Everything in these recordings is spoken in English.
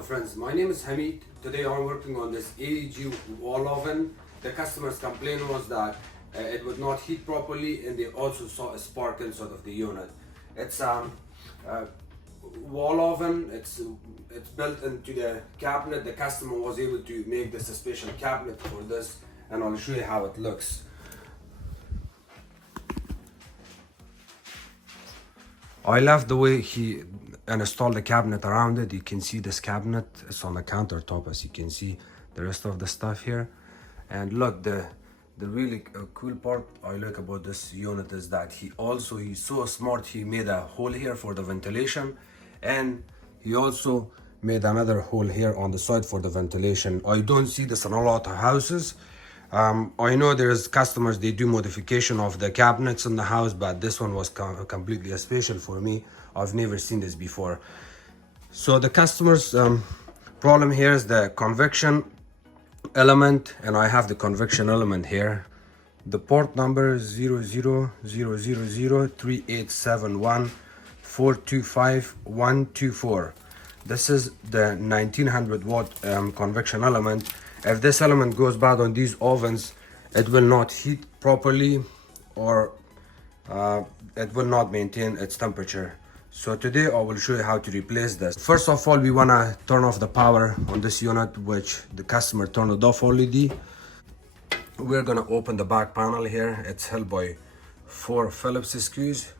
Hello friends, my name is Hamid. Today I'm working on this AEG wall oven. The customer's complaint was that it would not heat properly, and they also saw a spark inside of the unit. It's wall oven. It's built into the cabinet. The customer was able to make this a special cabinet for this, and I'll show you how it looks. I love the way he installed the cabinet around it. You can see this cabinet is on the countertop, as you can see the rest of the stuff here. And look, the really cool part I like about this unit is that he's so smart. He made a hole here for the ventilation, and he also made another hole here on the side for the ventilation. I don't see this in a lot of houses. I know there's customers, they do modification of the cabinets in the house, but this one was completely special for me. I've never seen this before. So the customer's problem here is the convection element, and I have the convection element here. The port number is 0003871425124. This is the 1900 watt convection element. If this element goes bad on these ovens, it will not heat properly, or it will not maintain its temperature. So today I will show you how to replace this. First of all, we want to turn off the power on this unit, which the customer turned it off already. We're going to open the back panel here. It's held by 4 Phillips screws.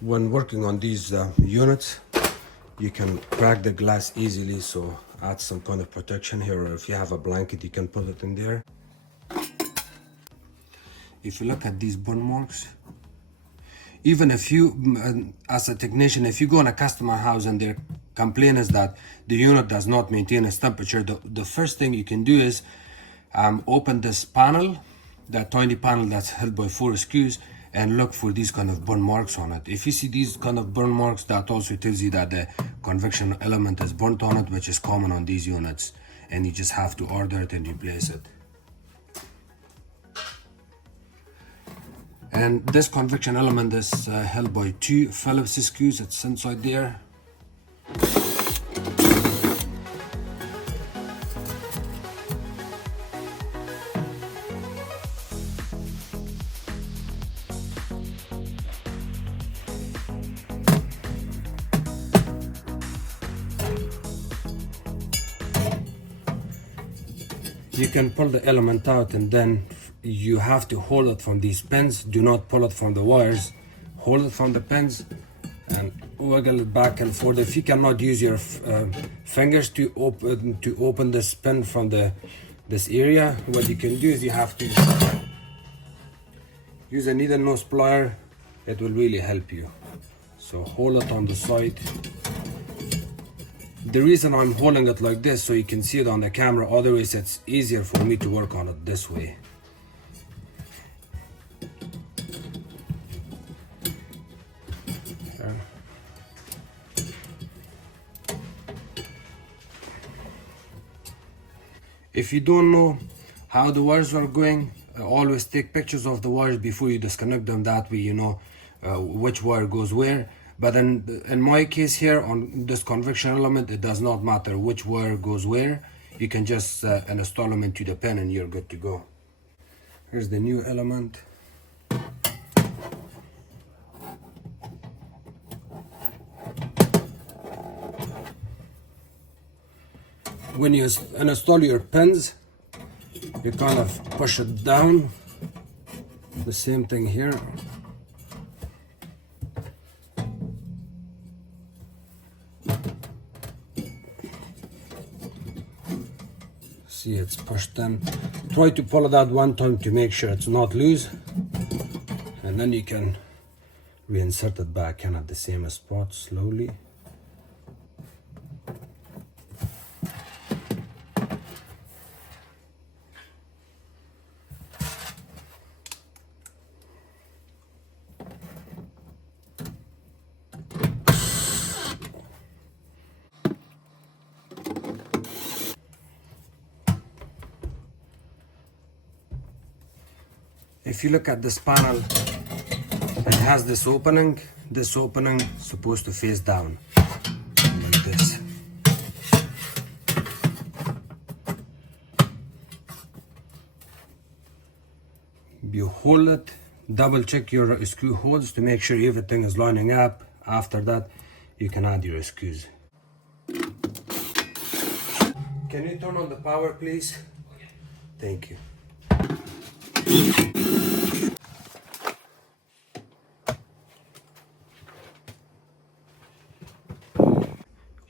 When working on these units, you can crack the glass easily, so add some kind of protection here, or if you have a blanket you can put it in there. If you look at these burn marks, even if you, as a technician, if you go in a customer house and their complaint is that the unit does not maintain its temperature, the first thing you can do is open this panel, that tiny panel that's held by 4 screws, and look for these kind of burn marks on it. If you see these kind of burn marks, that also tells you that the convection element is burnt on it, which is common on these units, and you just have to order it and replace it. And this convection element is held by 2 Phillips screws. It's inside there. You can pull the element out, and then you have to hold it from these pins. Do not pull it from the wires. Hold it from the pins and wiggle it back and forth. If you cannot use your fingers to open this pin from this area, what you can do is you have to use a needle nose plier. It will really help you. So hold it on the side. The reason I'm holding it like this, so you can see it on the camera, otherwise it's easier for me to work on it this way. If you don't know how the wires are going, always take pictures of the wires before you disconnect them. That way you know which wire goes where. But in my case here, on this convection element, it does not matter which wire goes where. You can just install them into the pin and you're good to go. Here's the new element. When you install your pins, you kind of push it down. The same thing here. See, it's pushed in. Try to pull it out one time to make sure it's not loose, and then you can reinsert it back in at the same spot slowly. If you look at this panel, it has this opening. This opening is supposed to face down like this. You hold it, double check your screw holes to make sure everything is lining up. After that, you can add your screws. Can you turn on the power, please? Thank you.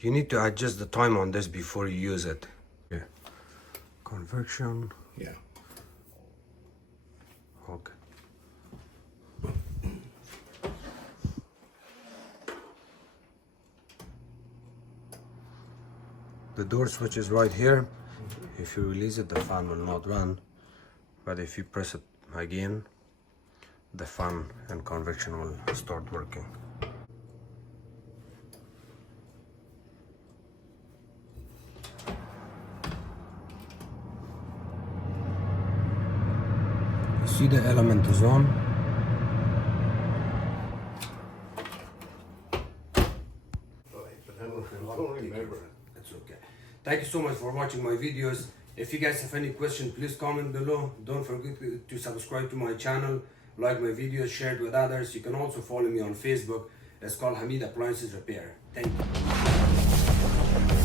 You need to adjust the time on this before you use it. Yeah. Convection. Yeah. Okay. The door switch is right here. If you release it, the fan will not run. But if you press it again, the fan and convection will start working. You see the element is on. But I don't remember it. It's okay. Thank you so much for watching my videos. If you guys have any questions, please comment below. Don't forget to subscribe to my channel, like my videos, share it with others. You can also follow me on Facebook. It's called Hamid Appliances Repair. Thank you.